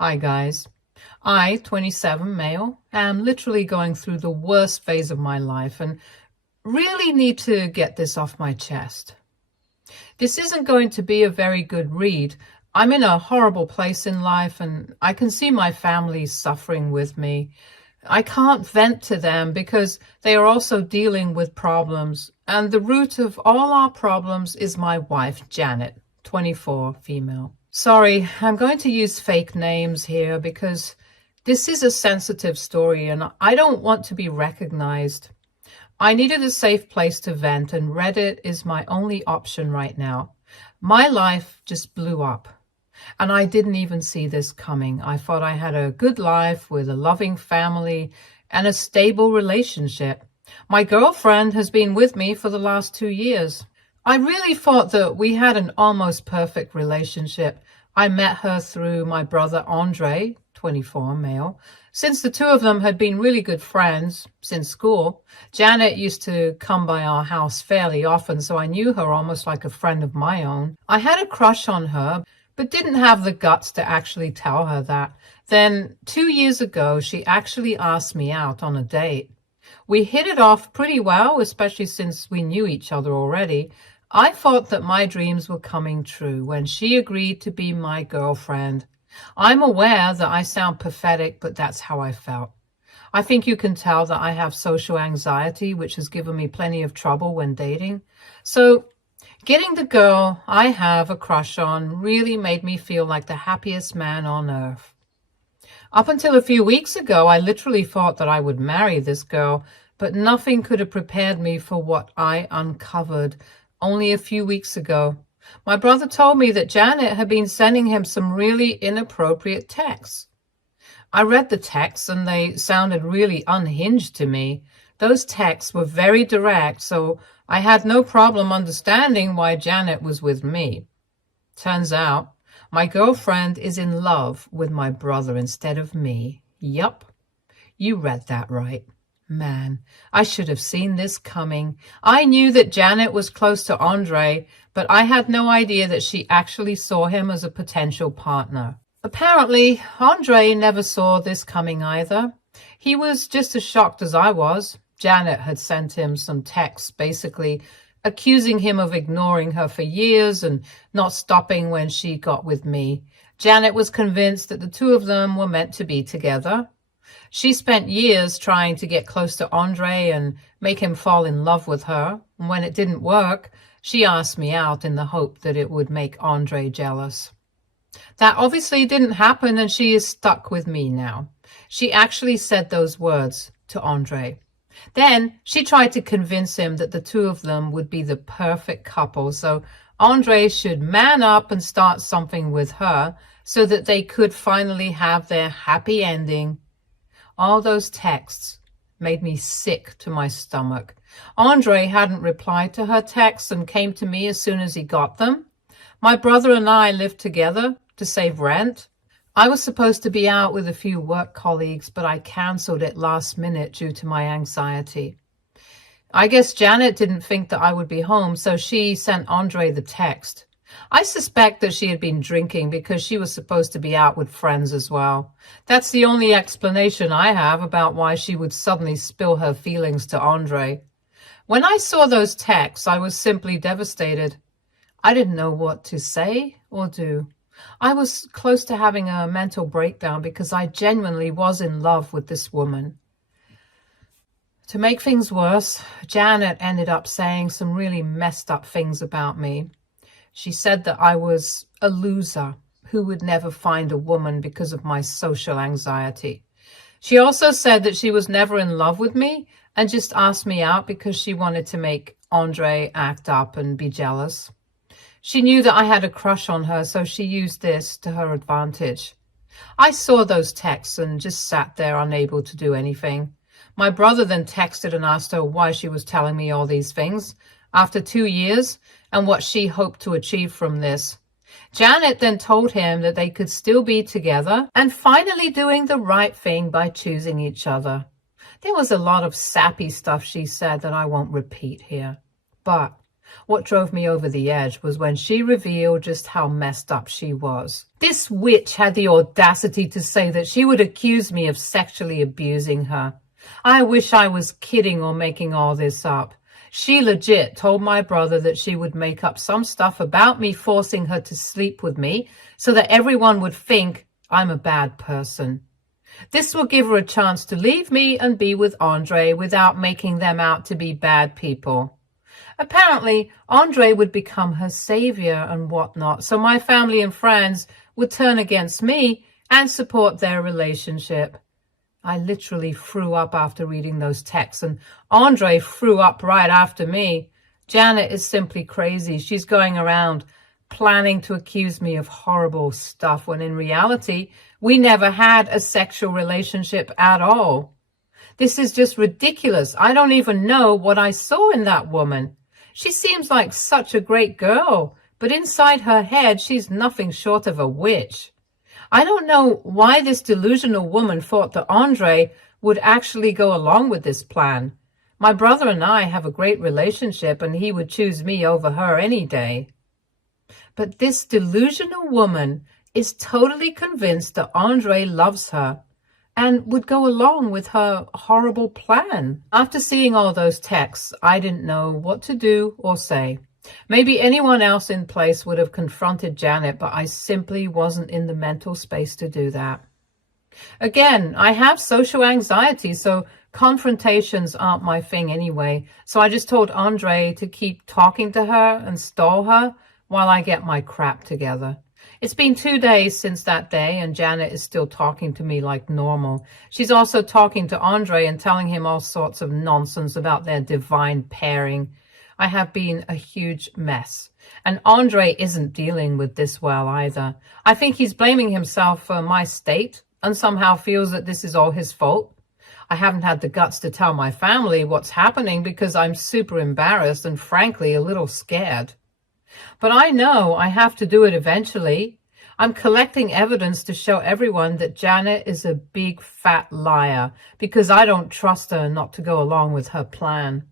Hi guys. I, 27 male, am literally going through the worst phase of my life and really need to get this off my chest. This isn't going to be a very good read. I'm in a horrible place in life and I can see my family suffering with me. I can't vent to them because they are also dealing with problems, and the root of all our problems is my wife, Janet, 24, female. Sorry, I'm going to use fake names here because this is a sensitive story and I don't want to be recognized. I needed a safe place to vent, and Reddit is my only option right now. My life just blew up, and I didn't even see this coming. I thought I had a good life with a loving family and a stable relationship. My girlfriend has been with me for the last 2 years. I really thought that we had an almost perfect relationship. I met her through my brother Andre, 24, male. Since the two of them had been really good friends since school, Janet used to come by our house fairly often, so I knew her almost like a friend of my own. I had a crush on her, but didn't have the guts to actually tell her that. Then 2 years ago, she actually asked me out on a date. We hit it off pretty well, especially since we knew each other already. I thought that my dreams were coming true when she agreed to be my girlfriend. I'm aware that I sound pathetic, but that's how I felt. I think you can tell that I have social anxiety, which has given me plenty of trouble when dating. So getting the girl I have a crush on really made me feel like the happiest man on earth. Up until a few weeks ago, I literally thought that I would marry this girl, but nothing could have prepared me for what I uncovered only a few weeks ago. My brother told me that Janet had been sending him some really inappropriate texts. I read the texts and they sounded really unhinged to me. Those texts were very direct, so I had no problem understanding why Janet was with me. Turns out, my girlfriend is in love with my brother instead of me. Yup, you read that right. Man, I should have seen this coming. I knew that Janet was close to Andre, but I had no idea that she actually saw him as a potential partner. Apparently, Andre never saw this coming either. He was just as shocked as I was. Janet had sent him some texts basically accusing him of ignoring her for years and not stopping when she got with me. Janet was convinced that the two of them were meant to be together. She spent years trying to get close to Andre and make him fall in love with her. And when it didn't work, she asked me out in the hope that it would make Andre jealous. That obviously didn't happen, and she is stuck with me now. She actually said those words to Andre. Then she tried to convince him that the two of them would be the perfect couple, so Andre should man up and start something with her so that they could finally have their happy ending. All those texts made me sick to my stomach. Andre hadn't replied to her texts and came to me as soon as he got them. My brother and I lived together to save rent. I was supposed to be out with a few work colleagues, but I canceled it last minute due to my anxiety. I guess Janet didn't think that I would be home, so she sent Andre the text. I suspect that she had been drinking because she was supposed to be out with friends as well. That's the only explanation I have about why she would suddenly spill her feelings to Andre. When I saw those texts, I was simply devastated. I didn't know what to say or do. I was close to having a mental breakdown because I genuinely was in love with this woman. To make things worse, Janet ended up saying some really messed up things about me. She said that I was a loser who would never find a woman because of my social anxiety. She also said that she was never in love with me and just asked me out because she wanted to make Andre act up and be jealous. She knew that I had a crush on her, so she used this to her advantage. I saw those texts and just sat there unable to do anything. My brother then texted and asked her why she was telling me all these things after 2 years and what she hoped to achieve from this. Janet then told him that they could still be together and finally doing the right thing by choosing each other. There was a lot of sappy stuff she said that I won't repeat here. But What drove me over the edge was when she revealed just how messed up she was. This witch had the audacity to say that she would accuse me of sexually abusing her. I wish I was kidding or making all this up. She legit told my brother that she would make up some stuff about me forcing her to sleep with me so that everyone would think I'm a bad person. This will give her a chance to leave me and be with Andre without making them out to be bad people. Apparently, Andre would become her savior and whatnot, so my family and friends would turn against me and support their relationship. I literally threw up after reading those texts, and Andre threw up right after me. Janet is simply crazy. She's going around planning to accuse me of horrible stuff when in reality, we never had a sexual relationship at all. This is just ridiculous. I don't even know what I saw in that woman. She seems like such a great girl, but inside her head, she's nothing short of a witch. I don't know why this delusional woman thought that Andre would actually go along with this plan. My brother and I have a great relationship, and he would choose me over her any day. But this delusional woman is totally convinced that Andre loves her and would go along with her horrible plan. After seeing all those texts, I didn't know what to do or say. Maybe anyone else in place would have confronted Janet, but I simply wasn't in the mental space to do that. Again, I have social anxiety, so confrontations aren't my thing anyway. So I just told Andre to keep talking to her and stall her while I get my crap together. It's been 2 days since that day, and Janet is still talking to me like normal. She's also talking to Andre and telling him all sorts of nonsense about their divine pairing. I have been a huge mess. And Andre isn't dealing with this well either. I think he's blaming himself for my state and somehow feels that this is all his fault. I haven't had the guts to tell my family what's happening because I'm super embarrassed and frankly a little scared. But I know I have to do it eventually. I'm collecting evidence to show everyone that Janet is a big fat liar because I don't trust her not to go along with her plan.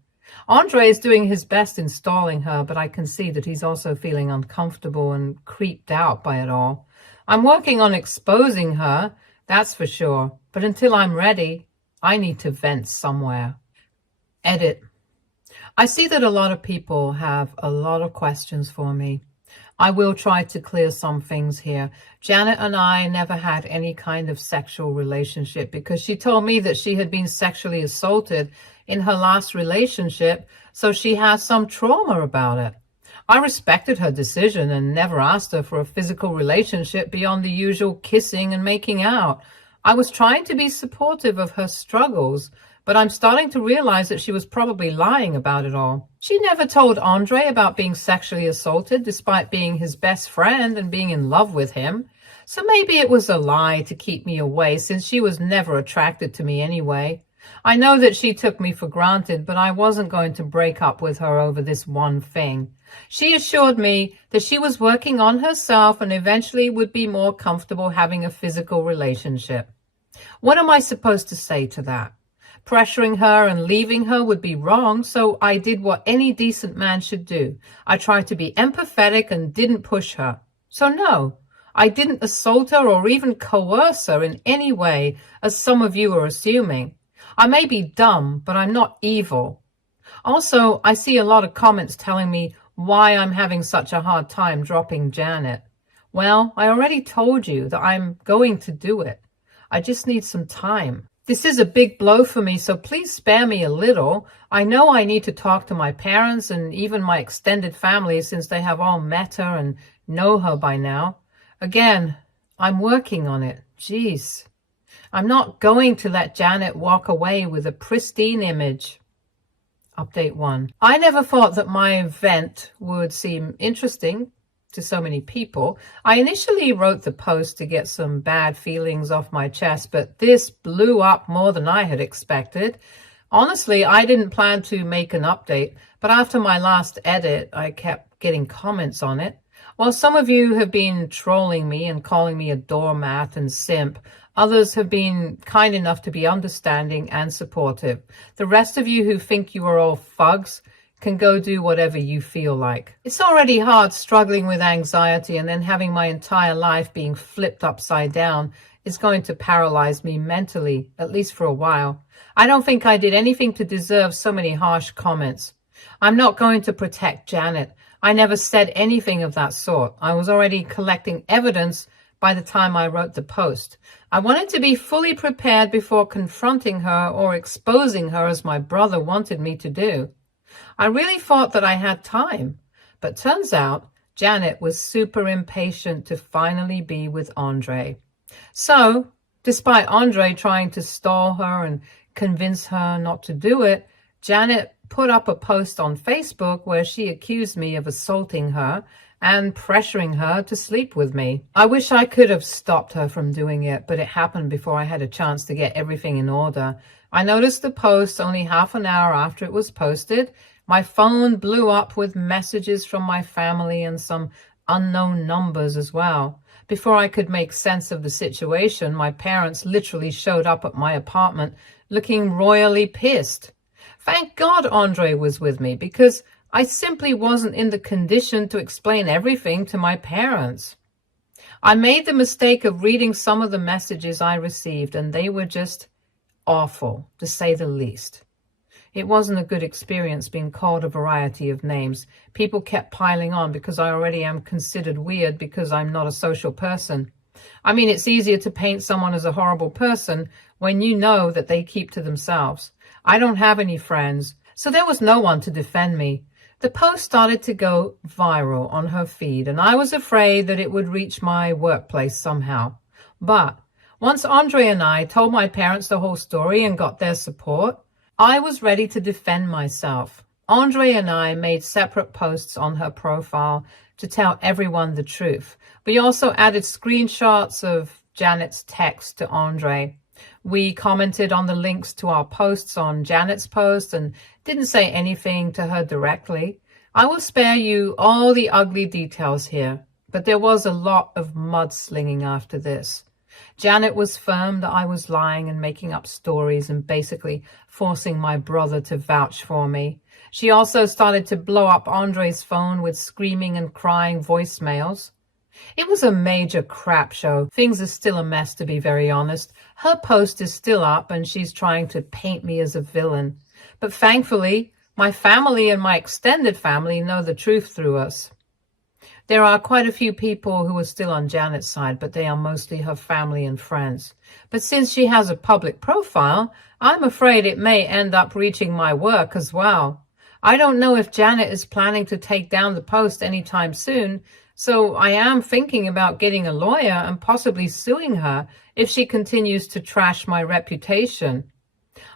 Andre is doing his best in stalling her, but I can see that he's also feeling uncomfortable and creeped out by it all. I'm working on exposing her, that's for sure. But until I'm ready, I need to vent somewhere. Edit. I see that a lot of people have a lot of questions for me. I will try to clear some things here. Janet and I never had any kind of sexual relationship because she told me that she had been sexually assaulted in her last relationship, so she has some trauma about it. I respected her decision and never asked her for a physical relationship beyond the usual kissing and making out. I was trying to be supportive of her struggles, but I'm starting to realize that she was probably lying about it all. She never told Andre about being sexually assaulted despite being his best friend and being in love with him. So maybe it was a lie to keep me away since she was never attracted to me anyway. I know that she took me for granted, but I wasn't going to break up with her over this one thing. She assured me that she was working on herself and eventually would be more comfortable having a physical relationship. What am I supposed to say to that? Pressuring her and leaving her would be wrong, so I did what any decent man should do. I tried to be empathetic and didn't push her. So no, I didn't assault her or even coerce her in any way, as some of you are assuming. I may be dumb, but I'm not evil. Also, I see a lot of comments telling me why I'm having such a hard time dropping Janet. Well, I already told you that I'm going to do it. I just need some time. This is a big blow for me, so please spare me a little. I know I need to talk to my parents and even my extended family since they have all met her and know her by now. Again, I'm working on it. Jeez. I'm not going to let Janet walk away with a pristine image. Update 1. I never thought that my event would seem interesting to so many people. I initially wrote the post to get some bad feelings off my chest, but this blew up more than I had expected. Honestly, I didn't plan to make an update, but after my last edit, I kept getting comments on it. While some of you have been trolling me and calling me a doormat and simp, others have been kind enough to be understanding and supportive. The rest of you who think you are all thugs can go do whatever you feel like. It's already hard struggling with anxiety, and then having my entire life being flipped upside down is going to paralyze me mentally, at least for a while. I don't think I did anything to deserve so many harsh comments. I'm not going to protect Janet. I never said anything of that sort. I was already collecting evidence by the time I wrote the post. I wanted to be fully prepared before confronting her or exposing her as my brother wanted me to do. I really thought that I had time, but turns out Janet was super impatient to finally be with Andre. So, despite Andre trying to stall her and convince her not to do it, Janet put up a post on Facebook where she accused me of assaulting her and pressuring her to sleep with me. I wish I could have stopped her from doing it, but it happened before I had a chance to get everything in order. I noticed the post only half an hour after it was posted. My phone blew up with messages from my family and some unknown numbers as well. Before I could make sense of the situation, my parents literally showed up at my apartment looking royally pissed. Thank God Andre was with me, because I simply wasn't in the condition to explain everything to my parents. I made the mistake of reading some of the messages I received, and they were just awful, to say the least. It wasn't a good experience being called a variety of names. People kept piling on because I already am considered weird because I'm not a social person. I mean, it's easier to paint someone as a horrible person when you know that they keep to themselves. I don't have any friends, so there was no one to defend me. The post started to go viral on her feed, and I was afraid that it would reach my workplace somehow. But once Andre and I told my parents the whole story and got their support, I was ready to defend myself. Andre and I made separate posts on her profile to tell everyone the truth. We also added screenshots of Janet's text to Andre. We commented on the links to our posts on Janet's post and didn't say anything to her directly. I will spare you all the ugly details here, but there was a lot of mudslinging after this. Janet was firm that I was lying and making up stories and basically forcing my brother to vouch for me. She also started to blow up Andre's phone with screaming and crying voicemails. It was a major crap show. Things are still a mess, to be very honest. Her post is still up and she's trying to paint me as a villain. But thankfully, my family and my extended family know the truth through us. There are quite a few people who are still on Janet's side, but they are mostly her family and friends. But since she has a public profile, I'm afraid it may end up reaching my work as well. I don't know if Janet is planning to take down the post anytime soon, so I am thinking about getting a lawyer and possibly suing her if she continues to trash my reputation.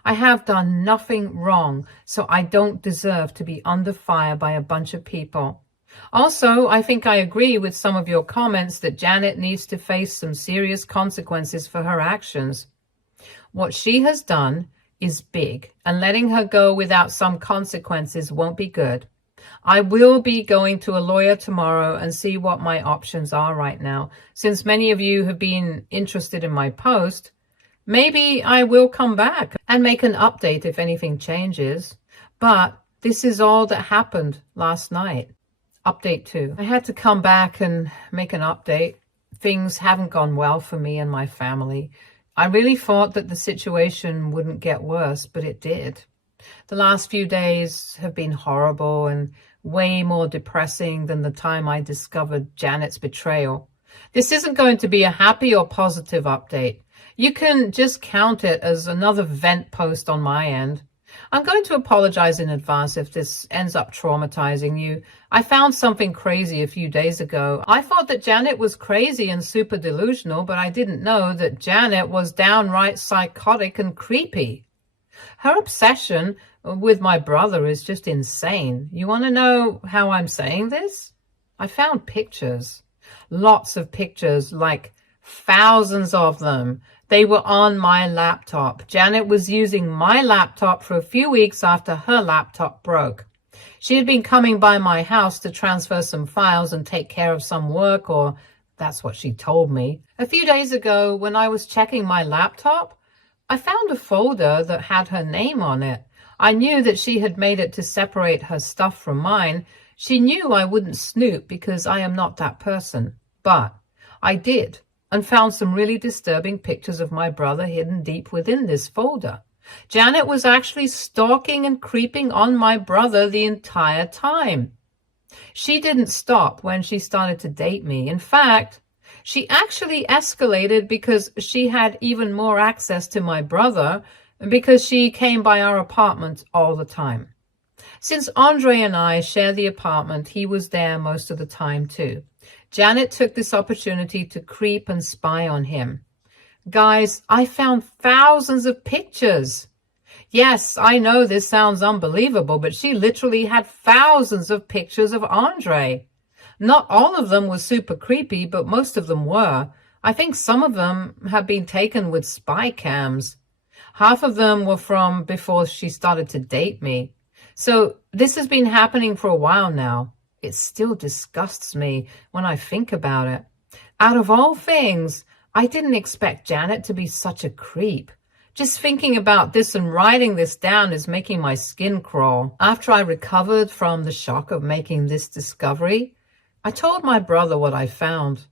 I have done nothing wrong, so I don't deserve to be under fire by a bunch of people. Also, I think I agree with some of your comments that Janet needs to face some serious consequences for her actions. What she has done is big, and letting her go without some consequences won't be good. I will be going to a lawyer tomorrow and see what my options are right now. Since many of you have been interested in my post, maybe I will come back and make an update if anything changes. But this is all that happened last night. Update 2. I had to come back and make an update. Things haven't gone well for me and my family. I really thought that the situation wouldn't get worse, but it did. The last few days have been horrible and way more depressing than the time I discovered Janet's betrayal. This isn't going to be a happy or positive update. You can just count it as another vent post on my end. I'm going to apologize in advance if this ends up traumatizing you. I found something crazy a few days ago. I thought that Janet was crazy and super delusional, but I didn't know that Janet was downright psychotic and creepy. Her obsession with my brother is just insane. You want to know how I'm saying this? I found pictures. Lots of pictures, like thousands of them. They were on my laptop. Janet was using my laptop for a few weeks after her laptop broke. She had been coming by my house to transfer some files and take care of some work, or that's what she told me. A few days ago, when I was checking my laptop, I found a folder that had her name on it. I knew that she had made it to separate her stuff from mine. She knew I wouldn't snoop because I am not that person. But I did, and found some really disturbing pictures of my brother hidden deep within this folder. Janet was actually stalking and creeping on my brother the entire time. She didn't stop when she started to date me. In fact, she actually escalated because she had even more access to my brother because she came by our apartment all the time. Since Andre and I share the apartment, he was there most of the time too. Janet took this opportunity to creep and spy on him. Guys, I found thousands of pictures. Yes, I know this sounds unbelievable, but she literally had thousands of pictures of Andre. Not all of them were super creepy, but most of them were. I think some of them have been taken with spy cams. Half of them were from before she started to date me. So this has been happening for a while now. It still disgusts me when I think about it. Out of all things, I didn't expect Janet to be such a creep. Just thinking about this and writing this down is making my skin crawl. After I recovered from the shock of making this discovery, I told my brother what I found.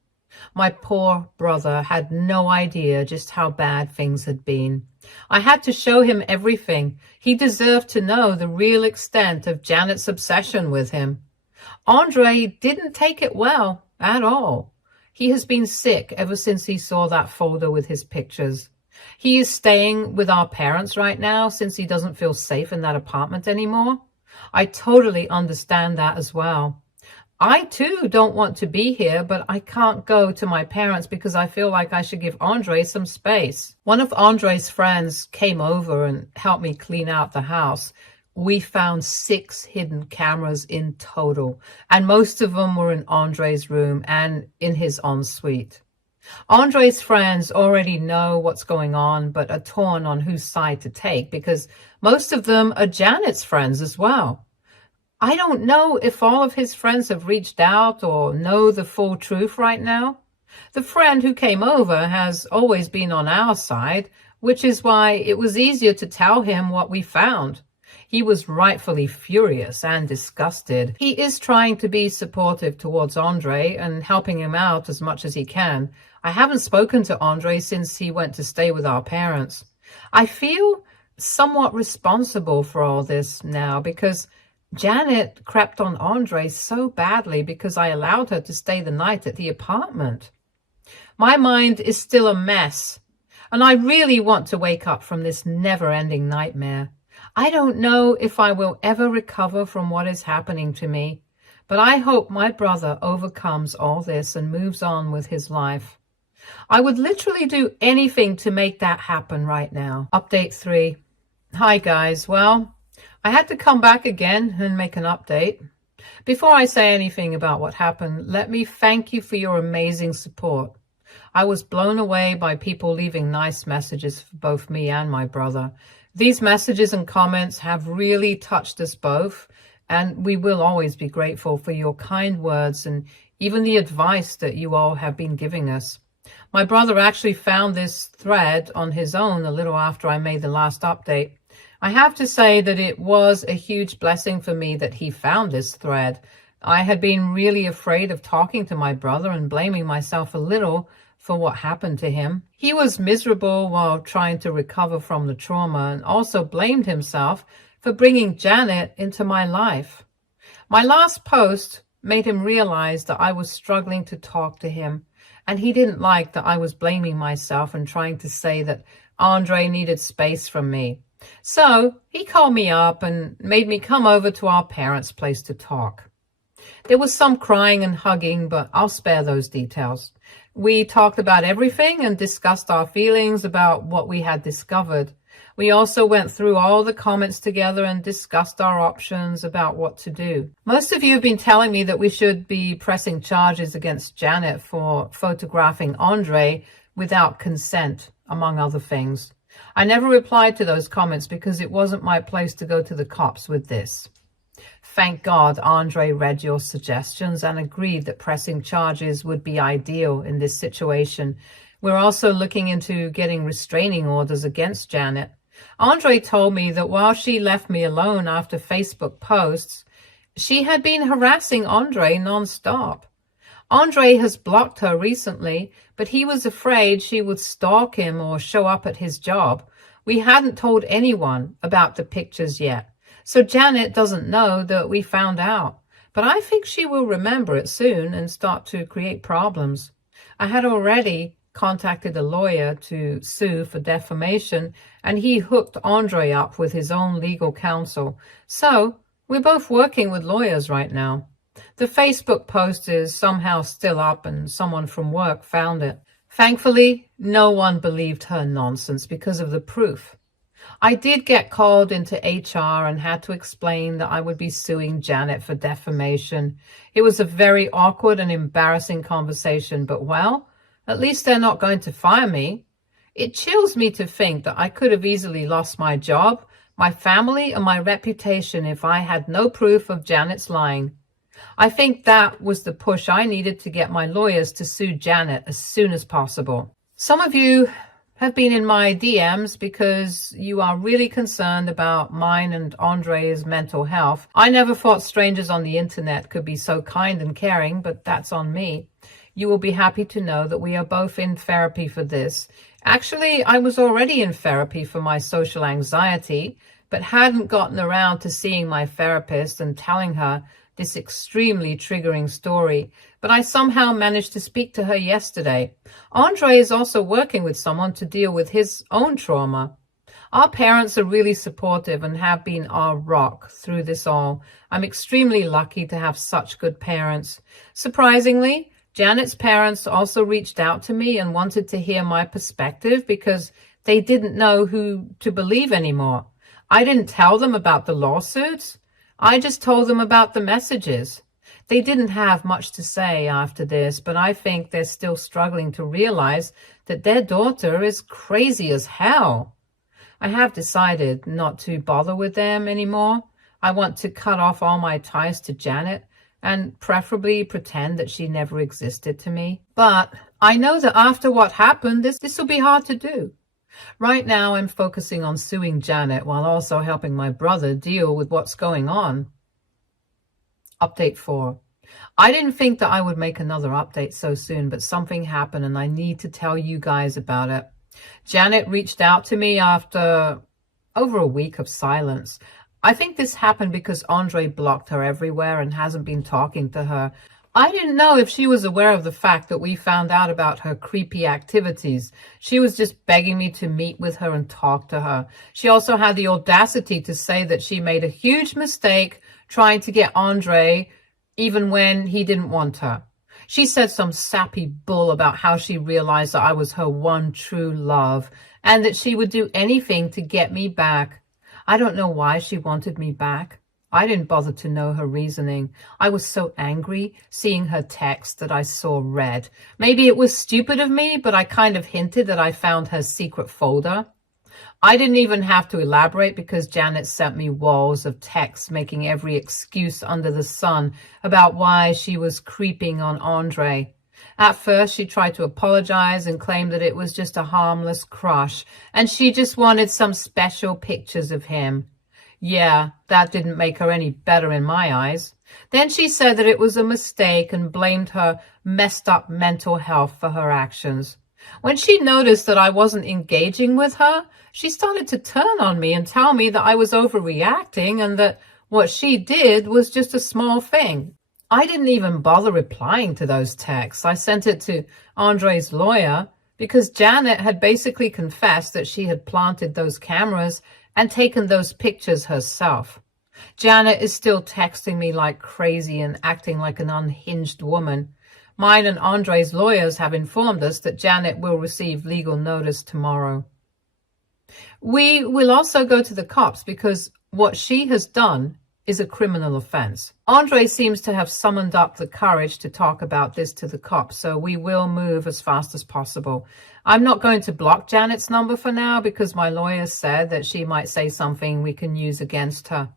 My poor brother had no idea just how bad things had been. I had to show him everything. He deserved to know the real extent of Janet's obsession with him. Andre didn't take it well at all. He has been sick ever since he saw that folder with his pictures. He is staying with our parents right now since he doesn't feel safe in that apartment anymore. I totally understand that as well. I too don't want to be here, but I can't go to my parents because I feel like I should give Andre some space. One of Andre's friends came over and helped me clean out the house. We found 6 hidden cameras in total, and most of them were in Andre's room and in his ensuite. Andre's friends already know what's going on, but are torn on whose side to take because most of them are Janet's friends as well. I don't know if all of his friends have reached out or know the full truth right now. The friend who came over has always been on our side, which is why it was easier to tell him what we found. He was rightfully furious and disgusted. He is trying to be supportive towards Andre and helping him out as much as he can. I haven't spoken to Andre since he went to stay with our parents. I feel somewhat responsible for all this now because Janet crept on Andre so badly because I allowed her to stay the night at the apartment. My mind is still a mess, and I really want to wake up from this never-ending nightmare. I don't know if I will ever recover from what is happening to me, but I hope my brother overcomes all this and moves on with his life. I would literally do anything to make that happen right now. Update 3. Hi guys, well, I had to come back again and make an update. Before I say anything about what happened, let me thank you for your amazing support. I was blown away by people leaving nice messages for both me and my brother. These messages and comments have really touched us both, and we will always be grateful for your kind words and even the advice that you all have been giving us. My brother actually found this thread on his own a little after I made the last update. I have to say that it was a huge blessing for me that he found this thread. I had been really afraid of talking to my brother and blaming myself a little for what happened to him. He was miserable while trying to recover from the trauma and also blamed himself for bringing Janet into my life. My last post made him realize that I was struggling to talk to him, and he didn't like that I was blaming myself and trying to say that Andre needed space from me. So he called me up and made me come over to our parents' place to talk. There was some crying and hugging, but I'll spare those details. We talked about everything and discussed our feelings about what we had discovered. We also went through all the comments together and discussed our options about what to do. Most of you have been telling me that we should be pressing charges against Janet for photographing Andre without consent, among other things. I never replied to those comments because it wasn't my place to go to the cops with this. Thank God Andre read your suggestions and agreed that pressing charges would be ideal in this situation. We're also looking into getting restraining orders against Janet. Andre told me that while she left me alone after Facebook posts, she had been harassing Andre nonstop. Andre has blocked her recently, but he was afraid she would stalk him or show up at his job. We hadn't told anyone about the pictures yet, so Janet doesn't know that we found out. But I think she will remember it soon and start to create problems. I had already contacted a lawyer to sue for defamation, and he hooked Andre up with his own legal counsel. So we're both working with lawyers right now. The Facebook post is somehow still up and someone from work found it. Thankfully, no one believed her nonsense because of the proof. I did get called into HR and had to explain that I would be suing Janet for defamation. It was a very awkward and embarrassing conversation, but well, at least they're not going to fire me. It chills me to think that I could have easily lost my job, my family, and my reputation if I had no proof of Janet's lying. I think that was the push I needed to get my lawyers to sue Janet as soon as possible. Some of you have been in my DMs because you are really concerned about mine and Andre's mental health. I never thought strangers on the internet could be so kind and caring, but that's on me. You will be happy to know that we are both in therapy for this. Actually, I was already in therapy for my social anxiety, but hadn't gotten around to seeing my therapist and telling her this extremely triggering story. But I somehow managed to speak to her yesterday. Andre is also working with someone to deal with his own trauma. Our parents are really supportive and have been our rock through this all. I'm extremely lucky to have such good parents. Surprisingly, Janet's parents also reached out to me and wanted to hear my perspective because they didn't know who to believe anymore. I didn't tell them about the lawsuits. I just told them about the messages. They didn't have much to say after this, but I think they're still struggling to realize that their daughter is crazy as hell. I have decided not to bother with them anymore. I want to cut off all my ties to Janet and preferably pretend that she never existed to me. But I know that after what happened, this will be hard to do. Right now, I'm focusing on suing Janet while also helping my brother deal with what's going on. Update 4. I didn't think that I would make another update so soon, but something happened and I need to tell you guys about it. Janet reached out to me after over a week of silence. I think this happened because Andre blocked her everywhere and hasn't been talking to her. I didn't know if she was aware of the fact that we found out about her creepy activities. She was just begging me to meet with her and talk to her. She also had the audacity to say that she made a huge mistake trying to get Andre even when he didn't want her. She said some sappy bull about how she realized that I was her one true love and that she would do anything to get me back. I don't know why she wanted me back. I didn't bother to know her reasoning. I was so angry seeing her text that I saw red. Maybe it was stupid of me, but I kind of hinted that I found her secret folder. I didn't even have to elaborate because Janet sent me walls of texts making every excuse under the sun about why she was creeping on Andre. At first, she tried to apologize and claimed that it was just a harmless crush, and she just wanted some special pictures of him. Yeah, that didn't make her any better in my eyes. Then she said that it was a mistake and blamed her messed up mental health for her actions. When she noticed that I wasn't engaging with her, she started to turn on me and tell me that I was overreacting and that what she did was just a small thing. I didn't even bother replying to those texts. I sent it to Andre's lawyer because Janet had basically confessed that she had planted those cameras and taken those pictures herself. Janet is still texting me like crazy and acting like an unhinged woman. Mine and Andre's lawyers have informed us that Janet will receive legal notice tomorrow. We will also go to the cops because what she has done is a criminal offense. Andre seems to have summoned up the courage to talk about this to the cops, so we will move as fast as possible. I'm not going to block Janet's number for now because my lawyer said that she might say something we can use against her.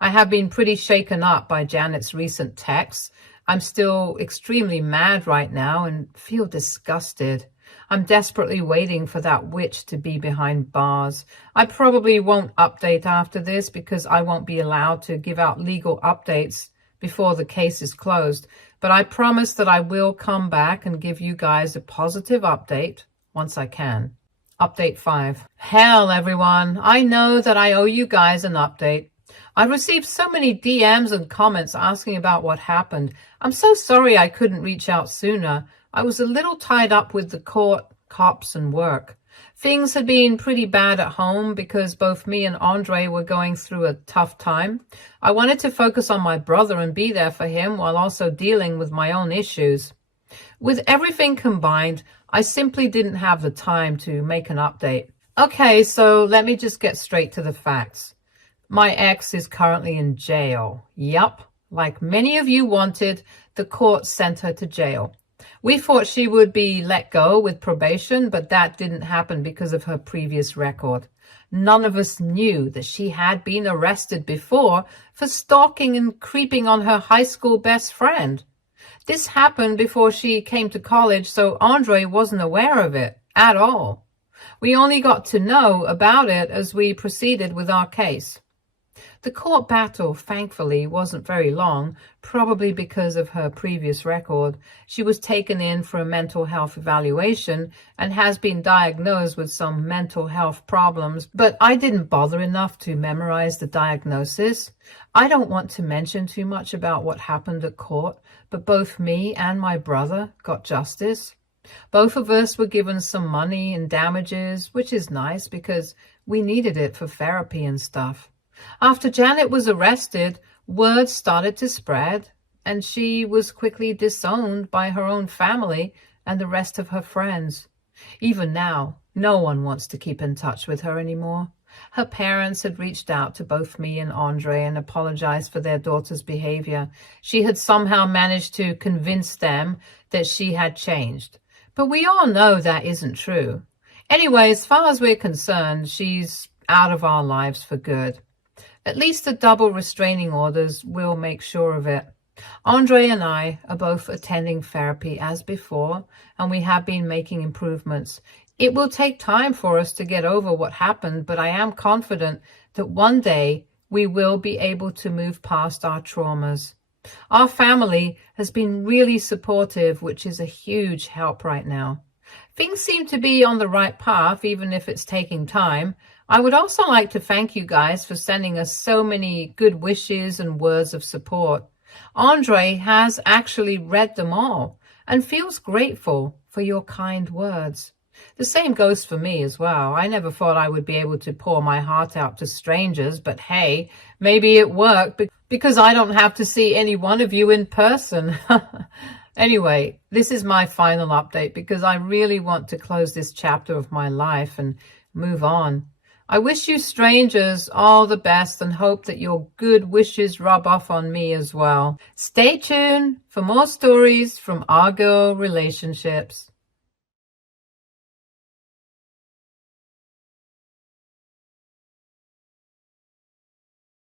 I have been pretty shaken up by Janet's recent texts. I'm still extremely mad right now and feel disgusted. I'm desperately waiting for that witch to be behind bars. I probably won't update after this because I won't be allowed to give out legal updates before the case is closed. But I promise that I will come back and give you guys a positive update once I can. Update 5. Hell, everyone, I know that I owe you guys an update. I received so many DMs and comments asking about what happened. I'm so sorry I couldn't reach out sooner. I was a little tied up with the court, cops, and work. Things had been pretty bad at home because both me and Andre were going through a tough time. I wanted to focus on my brother and be there for him while also dealing with my own issues. With everything combined, I simply didn't have the time to make an update. Okay, so let me just get straight to the facts. My ex is currently in jail. Yup, like many of you wanted, the court sent her to jail. We thought she would be let go with probation, but that didn't happen because of her previous record. None of us knew that she had been arrested before for stalking and creeping on her high school best friend. This happened before she came to college, so Andre wasn't aware of it at all. We only got to know about it as we proceeded with our case. The court battle, thankfully, wasn't very long, probably because of her previous record. She was taken in for a mental health evaluation and has been diagnosed with some mental health problems, but I didn't bother enough to memorize the diagnosis. I don't want to mention too much about what happened at court, but both me and my brother got justice. Both of us were given some money and damages, which is nice because we needed it for therapy and stuff. After Janet was arrested, word started to spread, and she was quickly disowned by her own family and the rest of her friends. Even now, no one wants to keep in touch with her anymore. Her parents had reached out to both me and Andre and apologized for their daughter's behavior. She had somehow managed to convince them that she had changed. But we all know that isn't true. Anyway, as far as we're concerned, she's out of our lives for good. At least the double restraining orders will make sure of it. Andre and I are both attending therapy as before, and we have been making improvements. It will take time for us to get over what happened, but I am confident that one day we will be able to move past our traumas. Our family has been really supportive, which is a huge help right now. Things seem to be on the right path, even if it's taking time. I would also like to thank you guys for sending us so many good wishes and words of support. Andre has actually read them all and feels grateful for your kind words. The same goes for me as well. I never thought I would be able to pour my heart out to strangers, but hey, maybe it worked because I don't have to see any one of you in person. Anyway, this is my final update because I really want to close this chapter of my life and move on. I wish you strangers all the best and hope that your good wishes rub off on me as well. Stay tuned for more stories from Our Girl Relationships.